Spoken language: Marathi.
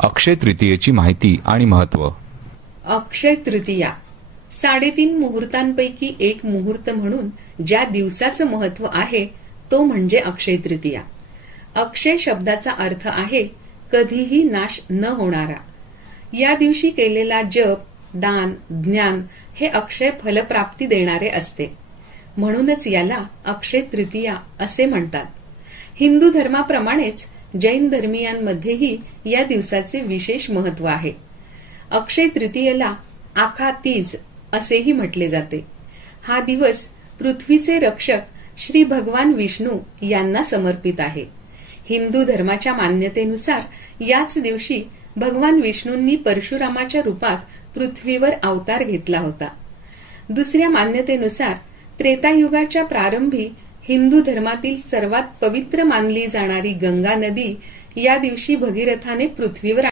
अक्षय तृतीयेची माहिती आणि महत्त्व. अक्षय तृतीया 3.5 मुहूर्तांपैकी एक मुहूर्त म्हणून ज्या दिवसाचं महत्त्व आहे तो म्हणजे अक्षय तृतीया. अक्षय शब्दाचा अर्थ आहे कधीही नाश न होणारा. या दिवशी केलेला जप, दान, ज्ञान हे अक्षय फलप्राप्ती देणारे असते. म्हणूनच याला अक्षय तृतीया असे म्हणतात. हिंदू धर्माप्रमाणेच जैन धर्मीयांमध्येही या दिवसाचे विशेष महत्त्व आहे. अक्षय तृतीयेला आखा तीज असेही म्हटले जाते. हा दिवस पृथ्वीचे रक्षक श्री भगवान विष्णू यांना समर्पित आहे. हिंदू धर्माच्या मान्यतेनुसार याच दिवशी भगवान विष्णूंनी परशुरामाच्या रूपात पृथ्वीवर अवतार घेतला होता. दुसऱ्या मान्यतेनुसार त्रेतायुगाच्या प्रारंभी हिंदू धर्मातील सर्वात पवित्र मानली जाणारी गंगा नदी या दिवशी भगीरथाने पृथ्वीवर